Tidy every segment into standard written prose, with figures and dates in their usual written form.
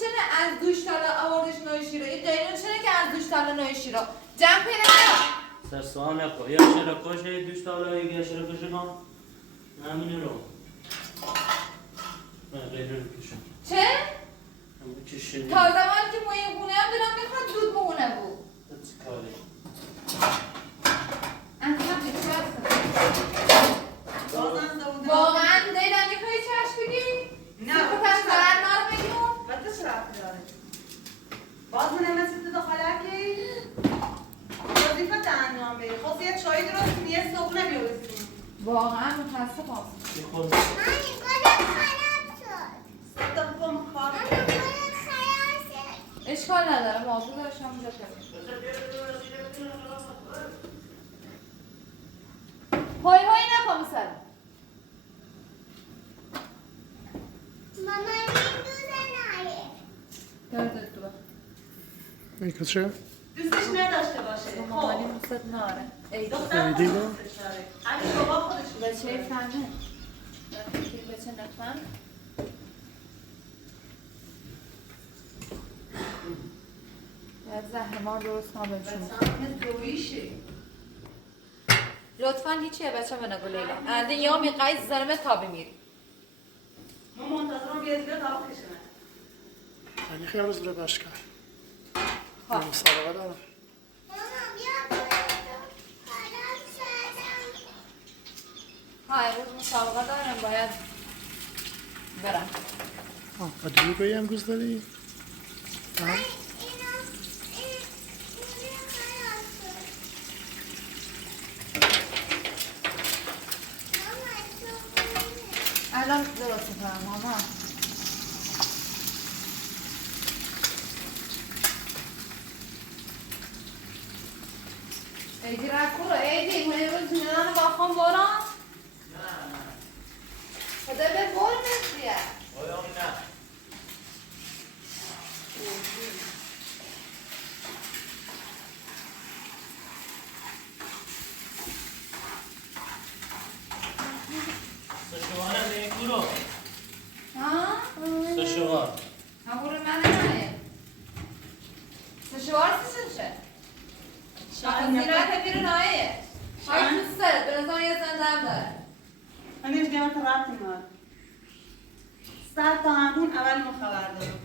چنه از دوش تالا آوردش نوشی رو این قیلون چنه که از دوش تالا نوشی رو جمع پیدا سر سوال نکن یا شرکوش دوش تالا یا شرکوش کن همینه رو قیلون کشم چه؟ کشیدی تا زمان که موی خونه هم دلم میخواد دود بمونه بود چه کاری واقعا دیدم میخوایی چشم بگی؟ نه خودم ضرر نار بگیون؟ بده چه رفتی داره باز من نمیسی تو داخلکی وظیفت انجام بدی خب یه چای درست کنی یه صبحونه بیارسیم واقعا متاسفم مامی گلم خراب شد. ستا بکن کار اشکال نداره موضوع داشتم اونجا کنیم هوی هوی نکن مثلا مامان این دوزه نایه. دردت تو میگه چه؟ دوستش نداشته باشه مامانی خب مست ناره ای دختر دیگه؟ دوستش داره همین بابا خودش بچه فهمه بچه نفهم باید زهرمار درست کنم بهشون بچه دویشی لطفا هیچیه بچه به نگو لیلا انده یا میقایی زرمه تابی میری ما منتظرم بیاد بیاد هوا کشنه یعنی خیلی روز رو بش کرد ها یه مسابقه دارم مامان بیا گلم خراب شدم. ها امروز مسابقه دارم باید برم و دروغی امروز داری؟ من اینو این دوزه خراب شد. مامان تو خونه. الان درست کنم ماما ایدی رکو رو ایدی من امروز میدانم با خون برام خدا به بر نسیه آیا نه سشوار نیکورو ها؟ سشوار همون رو من نمایه سشوار سشه زیرت بیرون آیه های دوسته به نظام یه زنده هم داره من نمیشه من تو رفت میمار 100 تا همون اول ما خبر دارم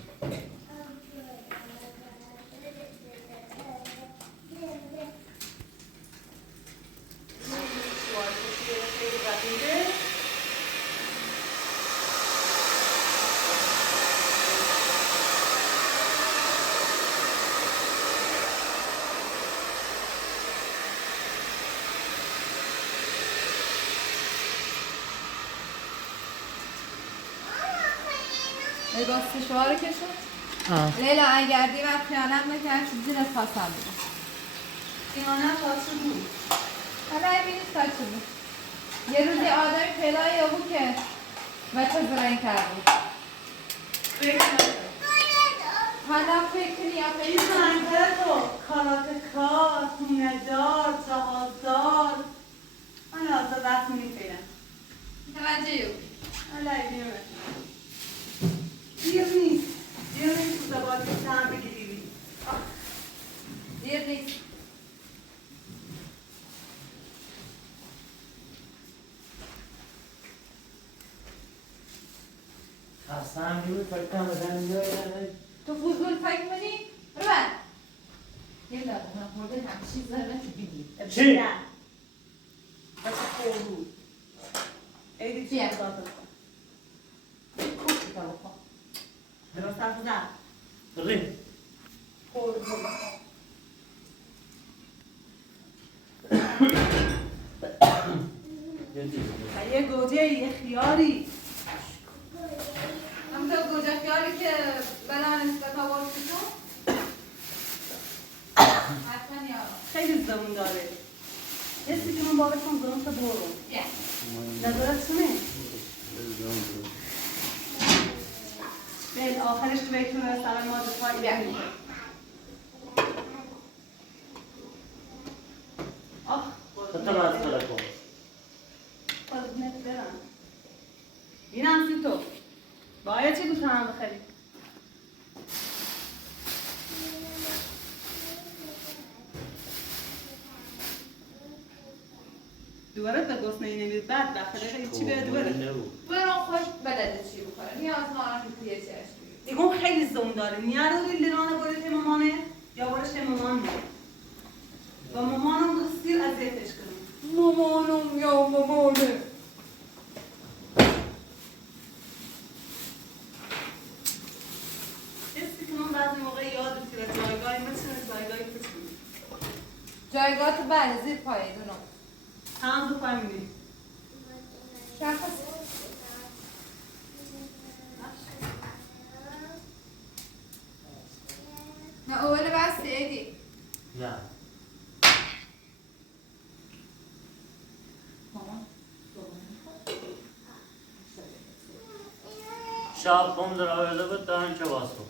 ای با سشوار رو کشون آه لیلا اگردی و خیانت نکرد زیرت خواستم بود ایمانه تاسو بود حالا این بینید تا چه بود یه روزی آدمی پیدا یا بود که بچه زرنگ کرد بود فکر نکن حالا فکر کنی یا این فکر زنگه تو کاراتکار، خونه‌دار، جهازدار من آزاد وقت می‌فیرم توجه حالا ایدیمه دیر نیست تو زبانی هم بگیری دیر نیست اصلا میگه فکر کنم بدن بیایی تو فضول فکر کنی؟ برو بر یه لحظه من خورده همچین زرنه تو بگی چی؟ بچه خورو ایدی چی بیا. اضافه کن کوچی تا بکن درست حرف زن ریم خورو یه گوجه یه خیاری همونطور گوجه خیالی که بلا نسبت آورد کشون حتما یارو خیلی زمون داره حسی که من بابا کن زمون تا برو بیا نظرت چونه؟ بل آخرش تو بهتون سلام ما دو پایی بیا آخ خطا باید خدا کن خودت برم این هم سی تو باید چی گوشم هم بخری دوباره تا گسنه نمید بعد بخره چی به دوباره برو خوش بلده چی بکنه نیاز ما رو توی چشم دیگه اون خیلی زون داره نیارو لیرانه برای مامانه یا برای مامان و مامانم دستیر اذیتش کنم مامانم یا مامانه حسی که من بعضی موقع یاد بگیرم جایگاهی مثل جایگاهی کچونی جایگاه تو بله زیر پایه دونم هم دو پای میدی شخص نه اول بستی ایدی نه شب بام در آورده بود دهن چه باز کن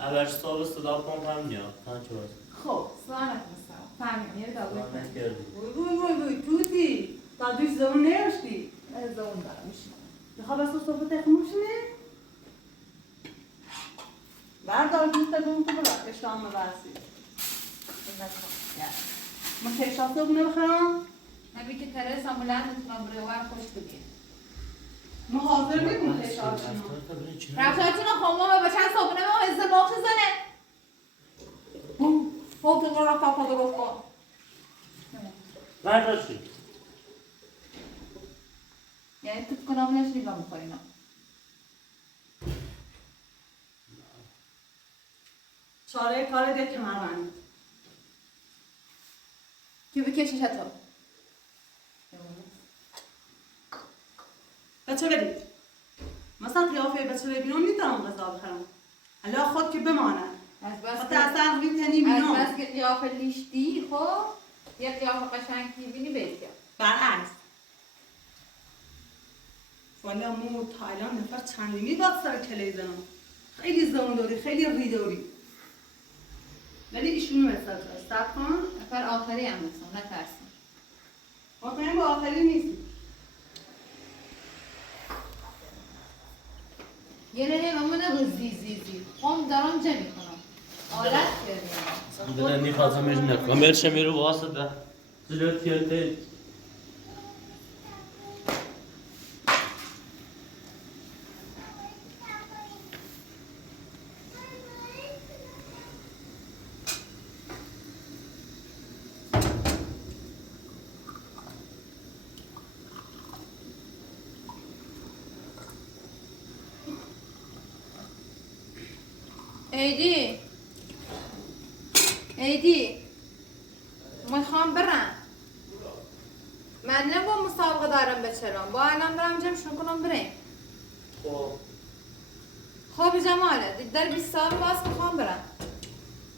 اول صبح صدا پمپ هم نیاد دهن چه باز خب سوانت میستم فهمیم یه داغوی کن کنیم کردی وای توتی تا دوش زمان نرشتی از اون دارم میشنم میخواه بس صبح تخموشنه بردار دوست دارم تو ببر اشتام ببرسی ما تشا صبح نبخرم نبی که تره سامولن میتونم بره وقت خوش بگیر ما حاضر نیم تشا رفتارتون رو خمام با چند صبحونه ما ازدماغ زنه خودتون رو رفت پا درست کن بردار چی؟ یعنی تو کنم نش نگاه میکنی نه چاره کار ده کمربند که بکشیش تو بچه بدید مثلا قیافه بچه بیرون میتونم غذا بخرم حالا خود که بمانه از بس حتی اصلا روی تنی از بیرون بس که قیافه لیشتی خب یه قیافه قشنگ میبینی بیت کرد برعکس والا مو تایلند نفر چندمی باید سر کلی زنم خیلی زمان داری خیلی ری داری ولی ایشونو مثل سب کن نفر آخری هم مثلا نترسیم ما کنیم با آخری نیستی یه نهی ممونه زی خم دارم جمع کنم آلت کردیم دلن نیخواستم ایش نکنم برشم میرو واسطه زلوت کرده ایدی میخوام برم من نه با مسابقه دارم بچرم با الان برم جمعشون کنم بریم خب جماله در 20 سال باز میخوام برم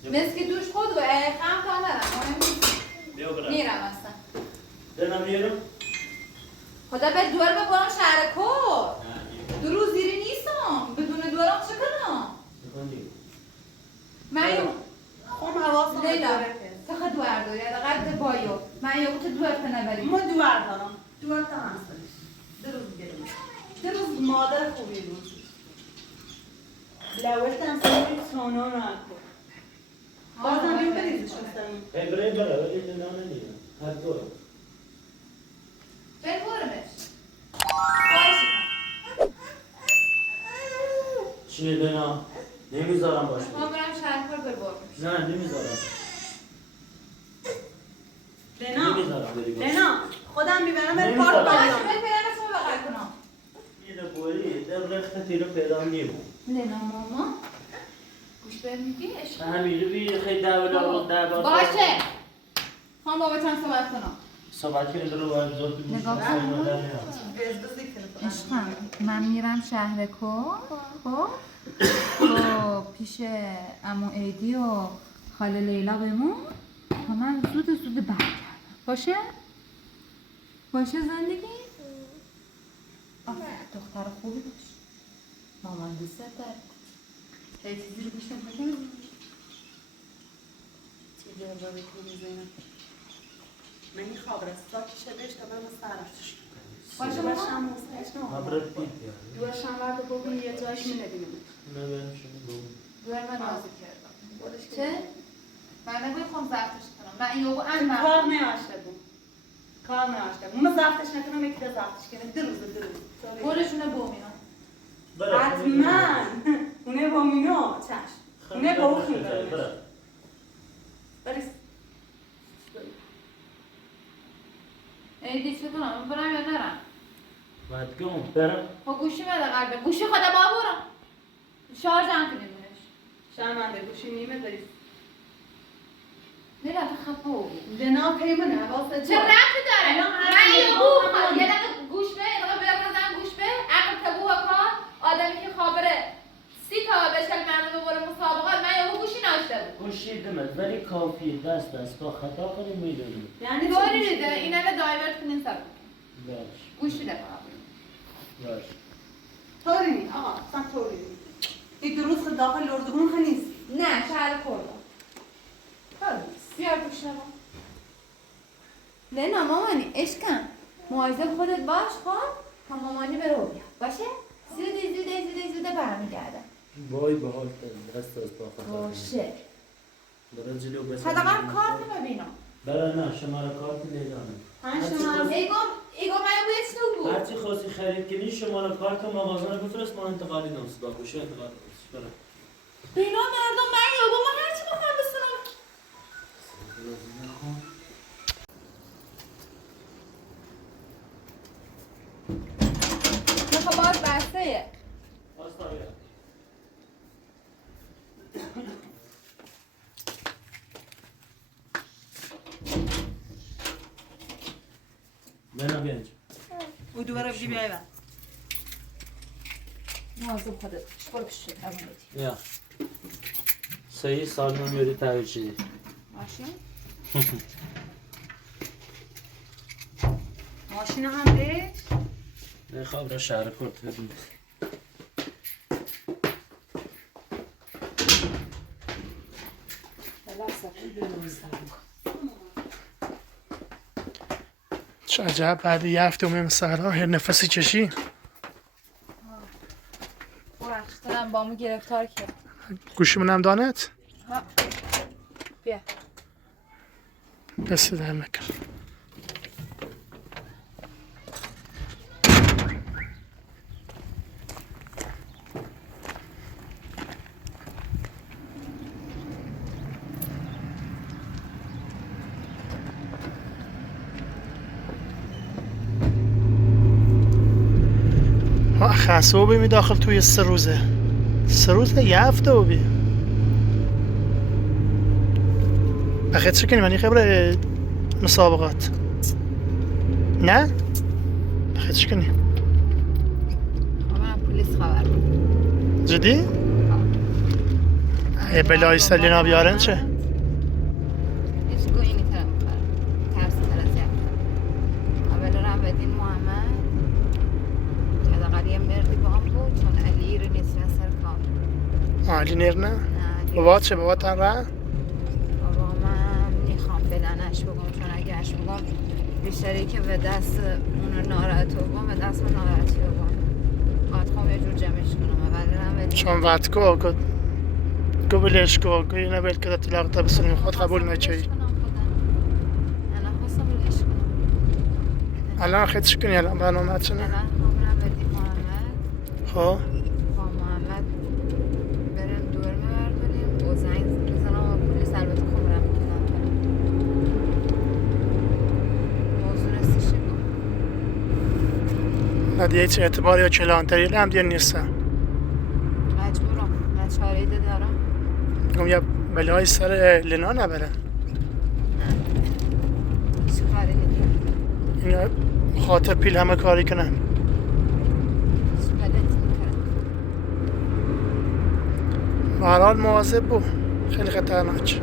مثل که دوش خود و خم تا نرم مهم نیست میرم اصلا دلم میرم خدا به دور ببرم شهر کار دو روز دیری نیستم بدون دورم چه کنم من خب حواسم لیلا داره تا خد دور داری قد بایو من یه تو دور نبریم ما دور دارم دور تا هستش دو روز گرم دو روز مادر خوبی بود لولتم سوی سونو نکن بازم بیم بریزش بستم بره ولی دلم نمیرم هر دور ببرمش چیه لینا؟ نمیذارم باشه ما برم شهر کار ببرمش نه نمیذارم لینا بری باشه لینا خودم میبرم بر نمی‌ذارم. پارک باشه باید برم اسمو بغل کنم میره بوری در رختی رو پیدا نیمون لینا ماما گوش بر میگی عشق همیشه بی خیلی دعوت باشه خواهم بابا چند صحبت کنم صحبت که رو باید زود بگوش نگاه کن. عشقم من میرم شهر کار خب پیش عمو ایدی و خاله لیلا بمون تا من زود برگردم باشه زندگی دختر خوبی باش مامان دوست داره هیچ چیزی رو بیشتر بگم چیزی رو باید کنی زینم من این خواب رستا کشه بشت من سرش باشه دورش ماما هم مستش خبرت نمید بیت دورش هم ورد بگوی یه جایش می ندیم نه برم شما بگو دور من راضی کردم چه؟ من نمیخوام زفتش کنم من یهو کار اندم نیاشته بود کار نیاشته بود من زفتش نکنم یکی ده زفتش کنه دو روز برشونه بومینا حتما اونه با مینا چشم اونه با او خیلی برس ایدی چه کنم برم یا نرم باید گم برم خب گوشی بده قلبه گوشی خدا بابورم شارژ هم کنیمونش شرمنده گوشی نیمه داری میره تو خفو جناب پیمونه حواست چه ربطی داره؟ الان هر من یه چیزی بو با هم یه دقیقه گوش به یه دقیقه بزن گوش به عقل تبو و کار آدمی که خابره 30 تا بشل مردم ببره مسابقات من یه بو گوشی ناشته بود گوشی دمت ولی کافیه دست با خطا کنیم میدونیم یعنی دوری ریده این همه دایورت کنین سر باش گوشی ده باش طوری نی آقا اصلا طوری نی این دروز خود داخل لردگون خود نیست نه شهر کردم طوری بیار گوش نما لینا مامانی عشقم مواظب خودت باش خب تا مامانی بره و بیاد باشه زوده برمیگردم وای به حال دست از با خطا باشه برای جلو بسن حداقل کارت ببینم برای نه شماره کارت لیدانه ایگو من باید سنو بود هرچی خواستی خرید کنی شماره کارت و مغازه رو بفرست ما انتقالی نمست با گوشه انتقال نمست برای بینا مردم من یابا من هرچی بخوام بسنم نخوا باز بسته بنا بیانج او دوباره بگی بیایی مواظب خودت برو پیش شد همون بدی یا سعی سال نمیاری تغییر شدی ماشین ماشین هم ده خواب را شهر کرد بدون چه عجب بعد یه هفته اومیم سهرها هر نفسی چشی وقتم با مو گرفتار کرد گوشیمون هم دانت ها بیا بس در مکن خاصه بی می داخل توی 3 روزه 3 روزه یه هفته بی بخیر چه کنی منی خبره مسابقات نه؟ بخیر چه کنی؟ من پلیس خبر بود جدی؟ یه بلای سلینا بیارن چه؟ هیچ گویی نیترم بخورم ترسی تر از یک اول رو بدین محمد که حداقل یه مردی با هم بود چون علی رو نیست سر کار علی نیر نه؟ نه بابا چه بابا تن ره؟ بابا من میخوام بلنش بگم چون اگه اش بگم بیشتری که به دست اونو ناراحت بگم به دست من ناراحتی بگم باید خوام یه جور جمعش کنم اول رو بدین چون وقت کو بلش کو اینه بل که طلاق تا بسنیم خود قبول نچی انا خواستم بلش کنم الان خیلی چی کنی الان برنامه چنه؟ الان خواهم بدین محمد خب با محمد بریم دور میبردونیم و زنگ بزنم و پلیس البته خوب رم میکنم موضوع رسیش کن بعد یه چه اعتباری یا کلانتری هم دیگه نیستم مجبورم من چاره ایده دارم گم یه بلای سر لنا نبرن هیچ کاری نکنم اینا خاطر پیل همه کاری کنن هیچ غلطی نکنم به هر حال مواظب بود خیلی خطرناک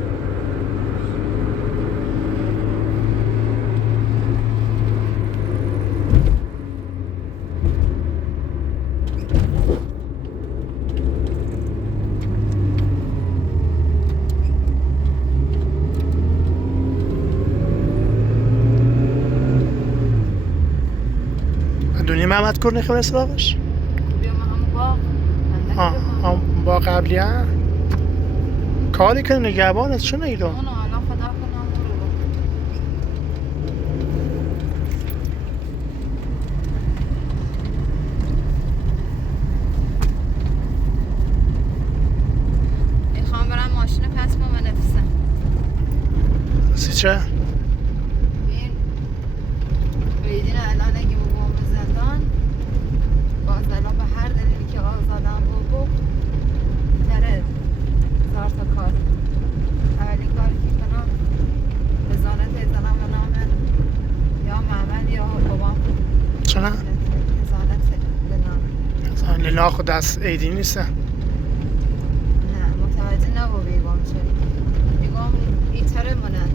دونی محمد کرنی خبر سراغش؟ بیام همون باغ هم با قبلی هم کاری کنی نگهبانت چون ایدو؟ اونو الان خدا کنم برو چه؟ این بیدین الان اگه بابام زندان باز الان به هر دلیلی که آزادم بابا نره زار تا کار اولین کاری که کنم بزانت ازنم و نام یا محمد یا بابام چه؟ بزانت لنام لینا خود دست ایدی نیسته. نه متوجه نبودی بیگم چری بیگم ایتره منن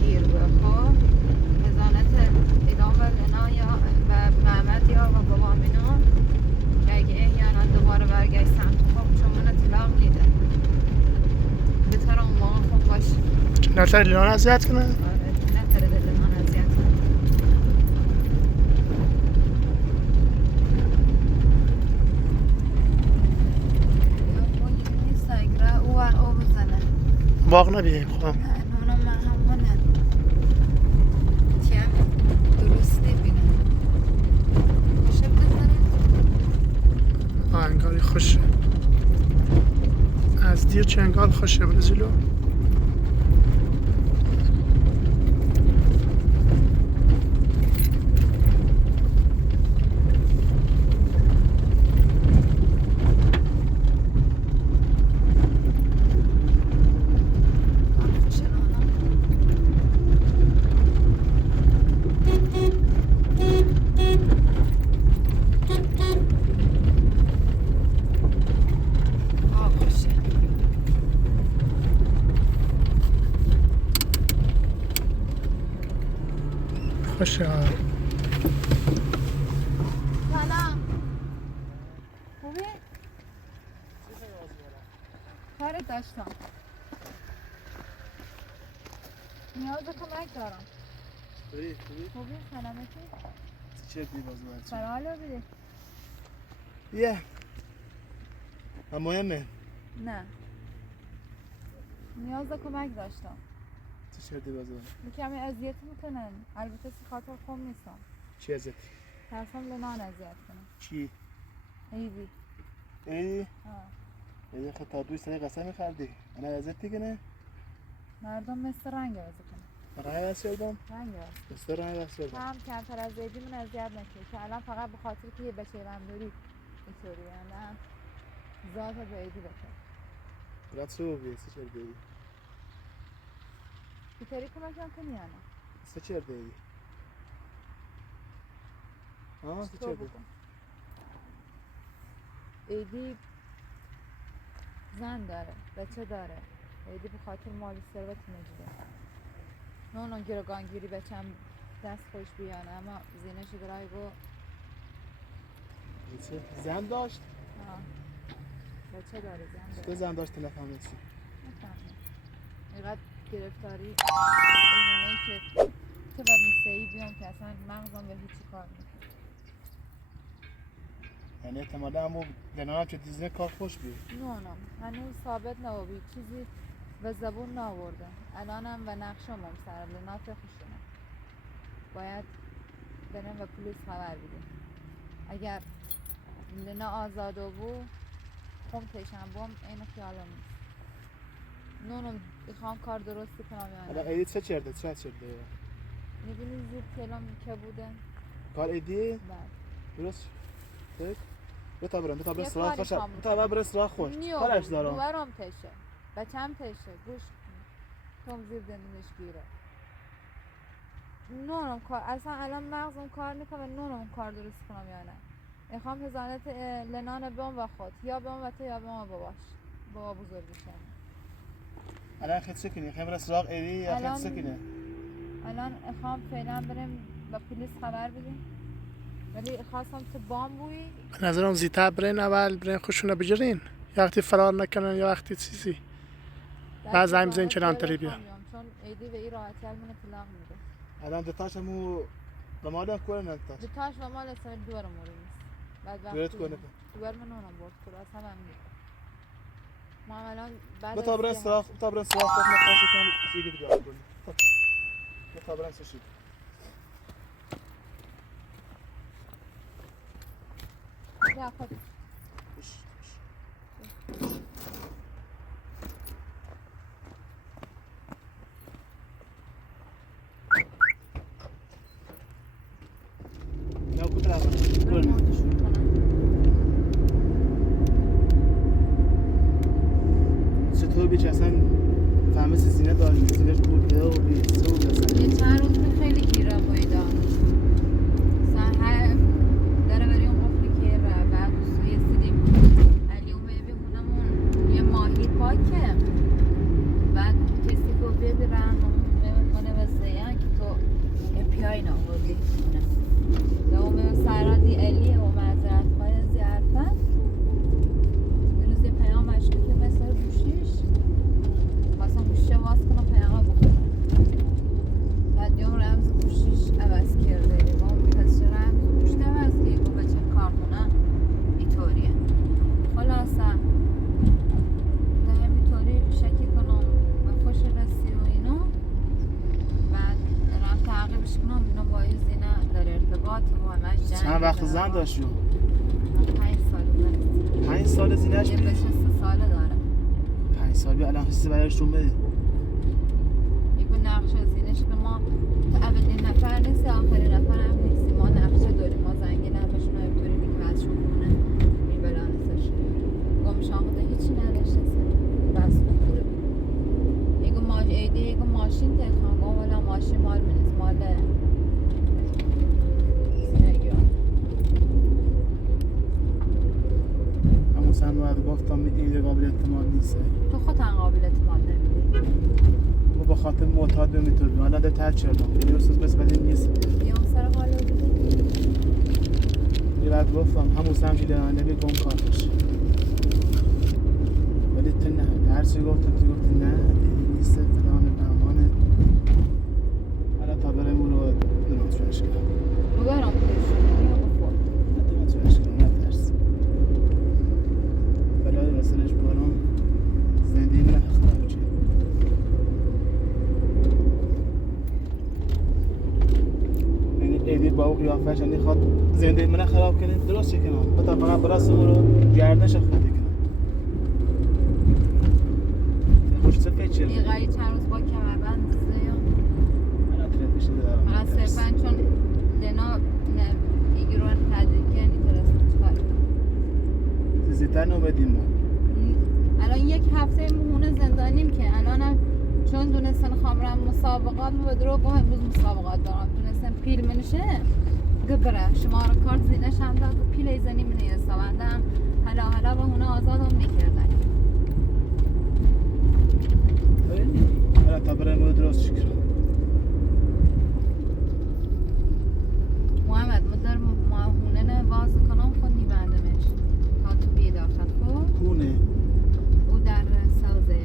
گیر به خب بزانت ادام و لنا یا و محمد یا و بابا اینا که اگه احیانا دوباره برگشتم خب چون من اطلاق نیده بهتر اون موقع خوب باش چه نتر لینا اذیت کنه؟ آره نتره دل من اذیت کنه یا با یه نیست اگره او ور او بزنه باغ نبیه خب نه نونم من همونه تیم درست نبینه خوشه بزنه انگاری خوشه از دیر چنگال خوشه برزیلو خوشه نونم خوشه خوشه سلام خوبی؟ کارت داشتم نیاز به کمک دارم خوبی؟ سلامتی؟ چه بی بازو سرحالا بیدی؟ یه مهمه نه نیاز به کمک داشتم چه شدی بازو کمی اذیت میکنن البته سی خاطر خوب نیستم چی ازت ترسم لنان اذیت کنم چی ایوی ای آه. یه خطا دوی سری قسم می‌خوردی انا ازت دیگه نه مردم مثل رنگ بازی کنن رای واسیدم رنگ مستر رای واسیدم هم کمتر از ایدی من اذیت نکنی که الان فقط به خاطر که یه بچه رمدوری اینطوری نه ذات به ایدی بکن رات سو بی چه شدی بیتری کمکم کنی یا نه چه شدی ها چه تو شدی بکن ایدی زن داره بچه داره ایدی به خاطر مالی ثروت نجده نه اون گیرگانگیری بچم دست خوش بیانه اما زینش درای گو چه زن داشت بچه داره زن چه داره زن داشت نفهمیدی نفهمم اینقدر گرفتاری اینونه که تو با میسهی بیام که اصلا مغزم به هیچی کار میکنه یعنی احتمالا همون لنان که دیزنه کار خوش بی نه هنوز ثابت نبود چیزی به زبون نآورده الانم و نقشم هم سر لنات خوشونه باید برم و پلیس خبر بدیم اگر لنا آزاده بود خم تشم بام این خیالم نیست نونم میخوام کار درستی کنم یا الان نه ایدی چه چرده چه شده میبینی زیر کلام که بوده کار ایدی بعد درست فکر بتا برم یه سراغ کاری خوش خام بتا برم سراغ خوش کارش دارم دوارم تشه بچم تشه گوش توم زیر دندونش گیره نونم کار اصلا الان مغزم کار میکنه نونم کار درست کنم یا نه میخوام هزانت لنان بام و خود یا بام و تو یا بام و باباش بابا بزرگشم الان خیلی سکنی خیلی برم سراغ ایدی یا خیلی سکنی الان میخوام فعلا بریم با پلیس خبر بدیم ولی خواستم تو بام بویی به نظرم زیتا برین اول برین خوشونه بجرین یا وقتی فرار نکنن یا وقتی چیزی بعد زنگ بزنین چنان تری بیان چون ایدی به این راحتی من اطلاق میده الان دتاش همو دمادم کوره ندتاش دتاش و مال سر دور مورد نیست بعد دویت وقتی کنه دور من اونم برد خود از هم میده ما عملا بعد بتا برن از سراغ بتا برن سراغ خوش نقاشی کنم چیزی دیگه بیاد کنیم بتا برن سشی یا خود اینا بودی دوم سرادی الی و معذرت های زیارت روز پیامش که مثل گوشیش واسه گوشه واس کنم پیام بکنم بعد یوم رمز گوشیش عوض کرده با اون کسی رمز گوشت عوض که یکو بچه کارخونه اینطوریه خلاصه ده همینطوری شکل کنم و خوش رسی و اینو بعد رم تعقیبش کنم اینو با این زینه در ارتباط و همش جنگ چند وقت زن داشت؟ 5 سال زن 5 سال زینش یه بودی؟ بشه 3 ساله داره 5 سال بیا الان حسی برایشون بده یکو نقش زینش که ما تا اولین نفر نیستی آخرین نفر هم نیستی ما نقشه داریم ما زنگی نفرشون های بطوری که وزشون کنه این بلانسش گمشان خدا هیچی نداشته بس بکنه ایگو ماشین تخوان گم ولی ماشین مال منیست مال زیرگیان همون سن باید گفتم این قابل اعتماد نیست تو خود هم قابل اعتماد نمیدی ما با خاطر معتاد میتونیم الان در تر چردم این روز بس بدین نیست یه اون سر قاله بودی یه بعد گفتم همون سن میده نبی گم کارش ولی تو نه هر چی گفتم تو گفتی نه این نیست فلان بهمانه الان تا برم اون رو نماترش کنم بگرم پولشون یا بخور نماترش کنم نترس بلای وصلش بارم زندگی من خراب چه ایدی با او قیافش یعنی خواد زندگی من خراب کنه درست کنم بتا فقط براس او رو گردنش خورده کنم خوش سفه چه دیگه چند روز با کمربند زیان الان ترفیش دارم من صرفا چون لنا ایگرون تدریک نیترستم چکار زیتر نو بدیم ما الان یک هفته مهونه زندانیم که الانم چون دونستن خامرم مسابقات ما به درو گاه امروز مسابقات دارم دونستن پیل منشه گبره شماره کارت زینش هم داد و پیل ایزنی منه یه سوانده هم حالا به هونه آزاد هم نکردن الان تا برای ما درست شکر محمد ما در هونه نه باز کنم خود میبندمش تا تو بیه داخل خود کونه او در سازه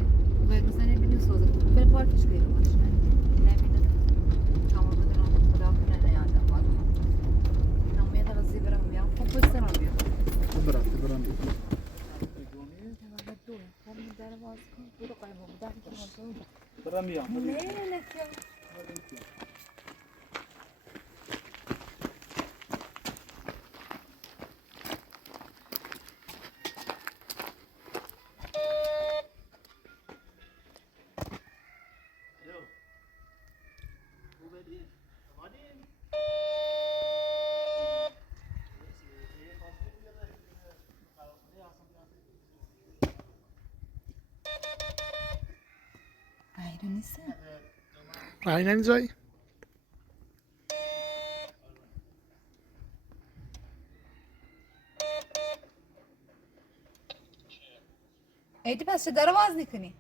او به روزه نبینیم سازه بره پارکش گیره باشه نبینه تمام بدونم خدا کنه نیاده باید نمو یه دقیقه برم بیام خب پشت سرم بیام برام خب در باز کن برو قایمه بودن که مازه بود برام بیام نه نکیم ایرو نیسته aynen زای ایدی پس چه داره باز نکنی؟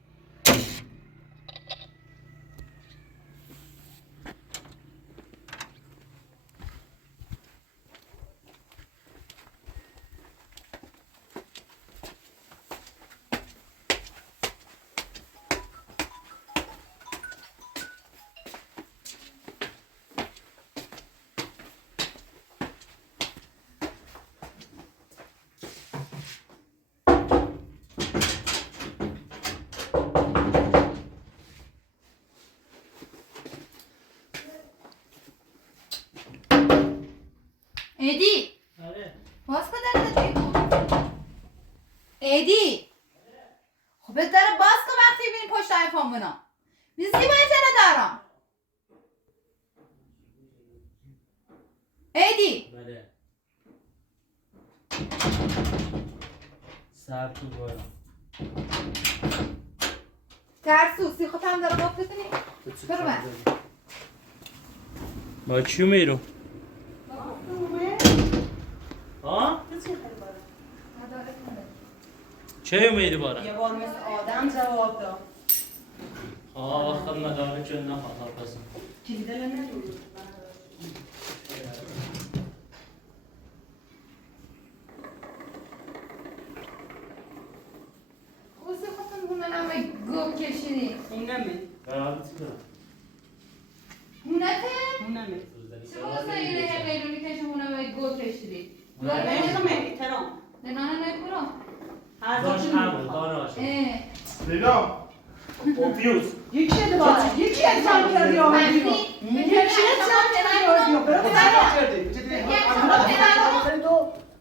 ایدی باز کن در بیدون ایدی خب در باز کن وقتی بینی پشت ایفون بنا بیزی باید ندارم ایدی بله سر تو بارم ترسو خود هم داره باز بکنی برو من با چیو میرو؟ ها؟ چه میری بارم؟ یه بار مثل آدم جواب داد وقت مداره چون نخواهد پس کلیده نمیدونی اوسی خودتون هونه نمه گوب کشیدی اونمه هونته؟ اونمه چه بازه اینه هر لیلونی کشی هونه به گوب کشیدی نمیخوام احترام نه نه نه برو هر داش چی همون میخوام داناش لیلا اوفیوز یکی ادوار یکی ادوار کردی آمدی یکی ادوار کردی آمدی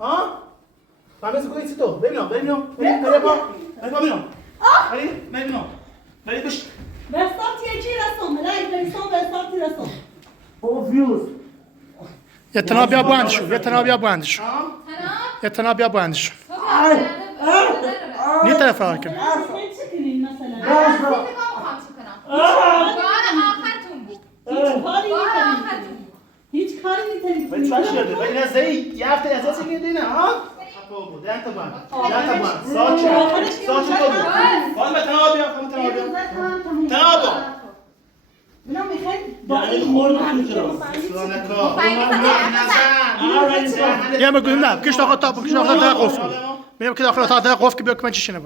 ها؟ فهمیدی کوی چی تو؟ ببینم بری بش بستات یکی رسم ملای بریسان بستاتی رسم اوفیوز یه تناب بیا بندشو یه تناب بیا بندشو یه تناب بیا بندشو نی طرف فرار کنه چه کنین مثلا هیچ کاری ولی میتونی چاش کرده ولی نه زی یه هفته اساسی میدی نه ها خفا بود ده تا بند ساچ تو بود خانم تناب بیا تناب بنا میخواد یعنی خورد تو سلامکا يا ما قلنا كيش تاخذ طاب كيش تاخذ ده قفكو بيم كده اخر ده قفك بيك ما تشي شنو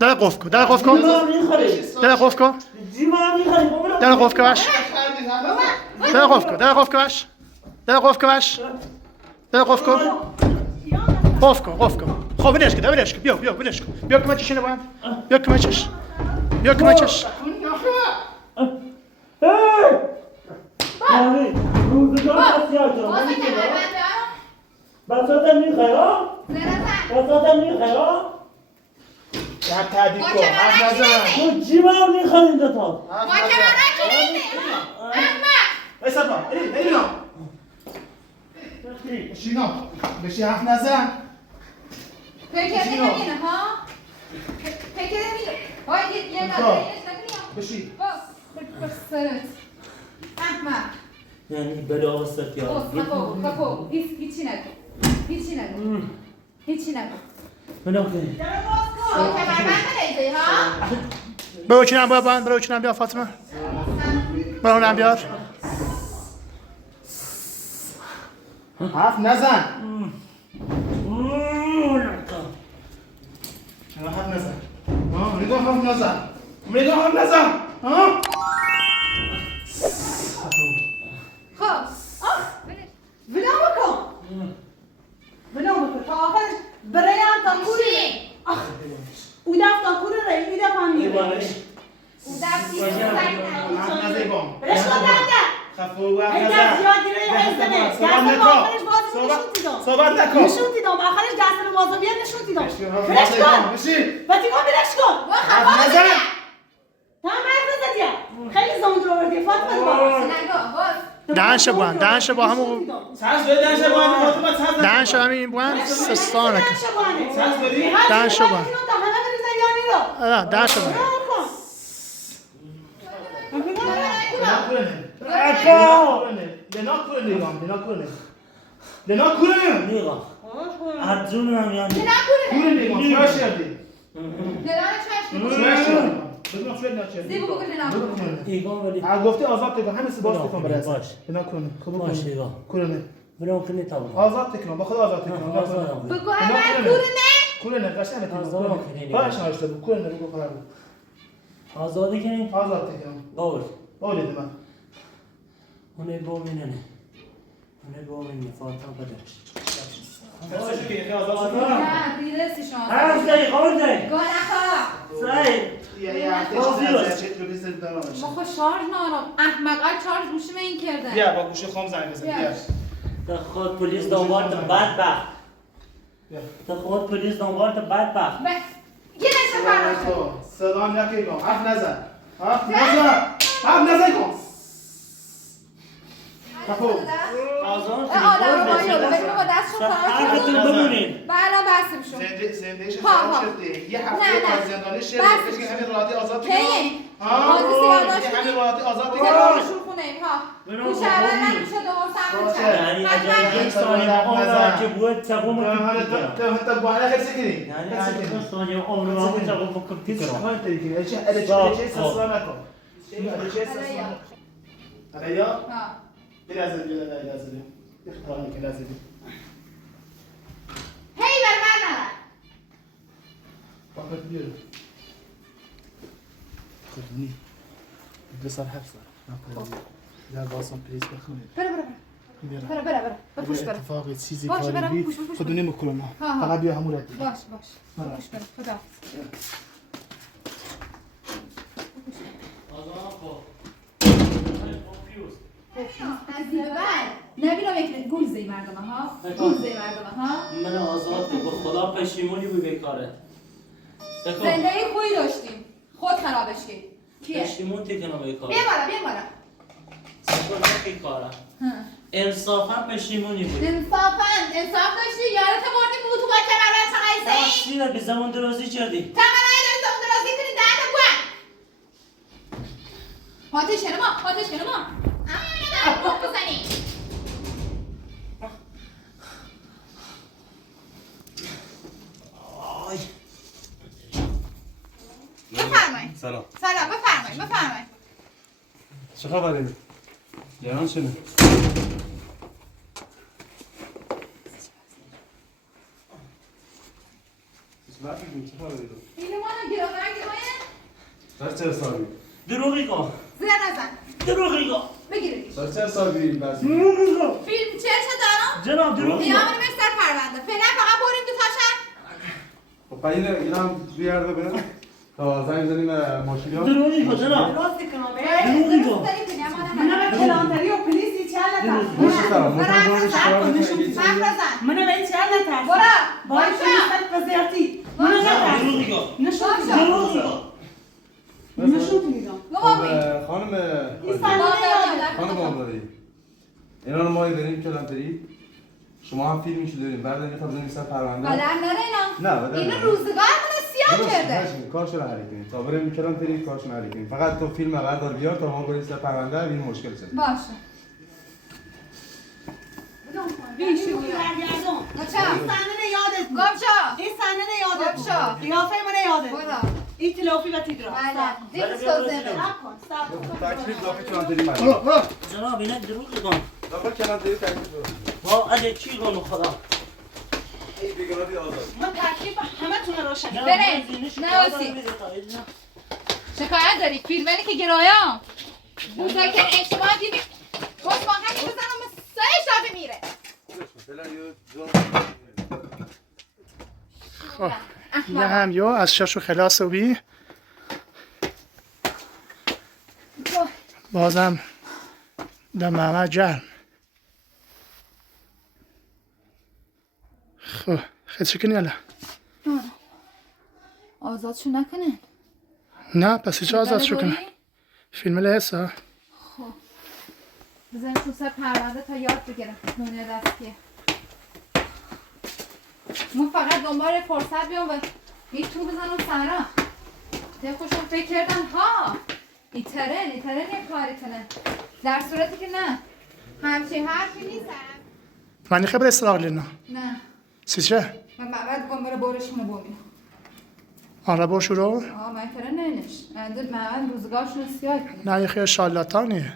ده قفكو ده قفكو ده قفكو ده قفكو باش ده قفكو ده قفكو باش ده قفكو باش ده قفكو قفكو خب بنشك ده بنشك بيو بنشك بيك ما تشي شنو بعد بيك ما تشي بيك ما تشي بساطم میخوای ها؟ بساطم میخوای ها؟ در تعدیل کن حرف نزن تو جیبم میخوای این دوتا ایسا با اینا بشینا بشی حرف نزن بشی سرت احمد یعنی بلا وسط یا خفو هیچی نگو بلا کنی برو چنم بیا بند برو چنم بیا فاطمه برو اونم بیار حرف نزن چرا حرف نزن نگاه حرف نزن خب بنا بکن تا آخرش برایم تا کوری او دفت تا کوری رای او دفت هم میره حرف نزن بام برش کن دفته خفو حرف این دفت نزن زیاد گیره هستنه دستم آخرش بازی نشون دیدم صحبت نکن نشون دیدم آخرش دستم بازی بیاد نشون دیدم برش کن بشی باتی کن برش کن حرف نزن تا هم حرف نزدیه خیلی زمان رو آوردی فاطمه دوباره دهنش بوند دهنش با همون سرس بده دهنش باید فاطمه سرس بده دهنش همین بوند سستانه که سرس بدی دهنش بوند نه دهنش بوند لینا کوره نیگا از جونم یعنی کوره نیگا چرا شدی ایگان ولی گفتی آزاد تکن همین باز تکن برای باش. لینا کوره خوب باش ایگان کوره نه بلا کنی تا بلا آزاد تکن با خود آزاد تکن کوره نه قشنگ آزاد تکن کنی. باش نوشته بود کوره نه بگو خدا آزادی کنی؟ آزاد تکن باور باید من اونه بومینه نه اونه بومینه فاطمه بدرش کسی که یکی آزاد هر زی خور زی سعی یه هفته چیز رو بسید دارم ما خود شارژ نارم احمقا شارژ گوشی این کرده بیا با گوشه خام زنگ بزن بیا تا خود پلیس دنبالت بدبخت بیا تا خود پلیس دنبالت بدبخت یه نشه فراشو سلام یکی کن حرف نزن حرف نزن کن کپو آزان آدم رو بایو ببینیم با دستشون حرفتون فراشو بمونین بلا بستیم شد زندهش ها، ها. خراب شده یه هفته نه، نه. از زندانی شده بس. کسی که همین راحتی آزاد کی؟ ها بازی سیارداش دیگه همین راحتی آزاد دیگه بگم روشون خونه ایم ها برو، گوشه برو، اول برو. نمیشه دوم سر باشه. میشه یعنی اگر یک ثانیه عمر که بود تقوم تا بانه خیلی کنی یعنی اگر یک ثانیه عمر ما بود تقوم بکن هیچ تیکرم کاری نمی‌کنی چه سسلا نکن چه سسلا نکن علیا ها اجازه بده اجازه بده اختار میکنه اجازه بده هی بر من نرد فقط بیار خودونی 2 سال 7 سال در واسم پلیس بخونید برو بپوش برو اتفاق چیزی باشه، برم، کاری پوش، پوش، خودونی میکنم ها. فقط بیا همون رد باش بپوش برو خدا از بعد نبینم یک گوزه مردم ها گوزه مردم ها من آزاد به خدا پشیمونی بود بیکاره زندگی خوبی داشتیم خود خرابش کرد کیه؟ پشیمون تکنم بیکاره بیا بالا سکر بیکاره انصافا پشیمونی بود انصاف داشتی یارت بردی بود تو با کمربند چقدر زی سیره به زمان درازی کردی تمنای داری زمان درازی کنی دهت بوان پاتش کنم اما یعنی بوم بزنی آی بفرمایید سلام سلام بفرمایید چه خبره؟ جران شنه؟ چه خبره رو؟ اینو مانو گرامه سر چه حسابی؟ دروغی کن زیر نزن دروغی کن بگیرش سر چه حسابی بازی؟ دروغی کن فیلم چه دارم؟ جناب دروغی بیا کن منو بستر پرونده فعلا فقط بریم تو تاشن خب اینا هم بیارده برم تا زنگ زنیم ماشینی ها دروغی کن جناب راست کنم دروغی کن من به کلانتری و پلیسی چه خوشی سلام مطمئن دارم شکار میکنی من به این چه نترسم برو باید باشا پلیست بزرتی من نترسم دروغی کن نشون دروغی کن نشون میدم خانم این صندلی یاده خانم آمداری اینا رو ما بریم کلانتری شما هم فیلمشو داریم بعد میخواد بزنیم سر پرونده بدن نره اینا نه بدن اینو نره. روزگارمون سیاه کرده کارشو رو حل کنیم تا بریم کلانتری کارشو رو حل کنیم فقط تو فیلم بردار بیار تا ما بریم سر پرونده این مشکل شد باشه بیشو برگردم نچه این صحنه یادت بود. گم شو این صحنه یادت بود. گم شو. قیافه من یادت بود. برو این تلافی و تیدرا بله دیگه سوزه تکلیف داخل کلانتری من جناب اینا دروغی کن داخل کلانتری تکلیف با علی چی کن خدا ای بیگناهی آزاد من تکلیف همه تونه روشن بریم. نه اوسی. شکایت داری فیلمانی که گرایام بزرگترین اجتماع دیدی گفت با همین بزنم سه شبه میره یه هم یو از شاشو خلاص و بی بازم در محمد جرم خب خیلی چه کنی الان آزادشو نکنه نه پس چه آزاد شو کنه فیلم لحظه بزنیم تو سر پرونده تا یاد بگیرم دنیا دستیه من فقط دنبال فرصت بیام و این تو بزنم سرم ده خوشم فکر کردم ها این ترن یه کاری کنه در صورتی که نه همچین حرفی نیست من خبر استراغ لینا نه سیچه من بعد گم بره برشونه بومیم آن را برشو رو من ترن نینش من روزگارشون سیاه کنیم نه یه خیلی شالاتانیه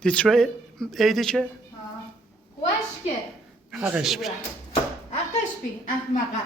دید شو ایدی که خوشکه حقش بی حقش بی احمقه